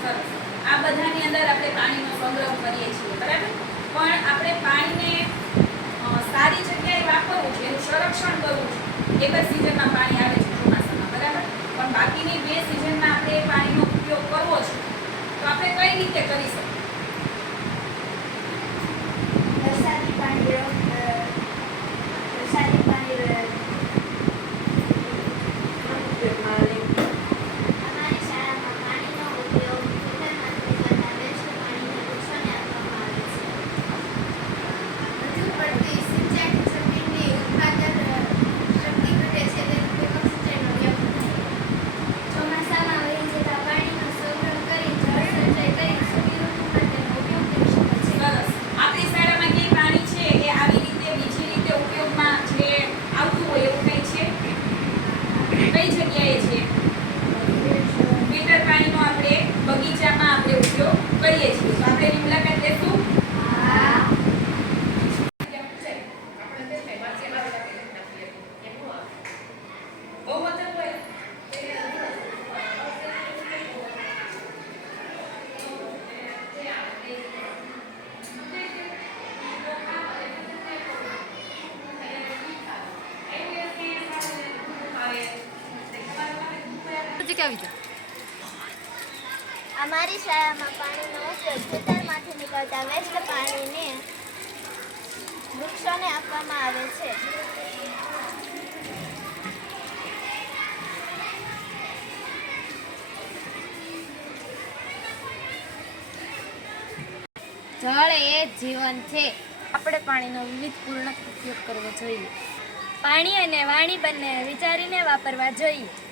સરસ. આ બધાની અંદર આપણે પાણીનો સંગ્રહ કરીએ છીએ બરાબર? પણ આપણે પાણીને સારી જગ્યાએ વાપરવું છે એનું સંરક્ષણ કરવું છે. એક જ સિઝનમાં પાણી આવે છે ચોમાસામાં બરાબર? પણ બાકીની બે સિઝનમાં આપણે પાણીનો ઉપયોગ કરવો છે તો આપણે કઈ રીતે કરી શકીએ? વરસાદી પાણી અ, વરસાદી પાણી અ, અમારી શાળામાં પાણીનો ઉપયોગ ખેતરમાંથી નીકળતા વેસ્ટ પાણીને વૃક્ષોને આપવામાં આવે છે વધુ પડતી સિંચાઈ જમીનની ઉત્પાદન અ, શક્તિ ઘટે છે તેથી ટપક સિંચાઈનો વ્યાપ થાય ચોમાસામાં વહી જતા પાણીનો સંગ્રહ કરી જળ સંચય કરી સૂકી ઋતુ માટેનો ઉપયોગ કરી શકાય છે સરસ આપણી શાળામાં જે પાણી છે એ આવી રીતે બીજી રીતે ઉપયોગમાં જે આવતું હોય એવું કંઈ છે કઈ જગ્યાએ છે ફિલ્ટર પાણીનો આપણે બગીચામાં આપણે ઉપયોગ કરીએ છીએ. તો આપણે એની મુલાકાત લેશું. વચન હોય અમારી શાળામાં પાણીનો ઉપયોગ ખેતરમાંથી નીકળતા વેસ્ટ પાણીને વૃક્ષોને આપવામાં આવે છે. જળ એ જીવન છે. આપણે પાણીનો વિવિધપૂર્ણ ઉપયોગ કરવો જોઈએ. પાણી અને વાણી બંને વિચારીને વાપરવા જોઈએ.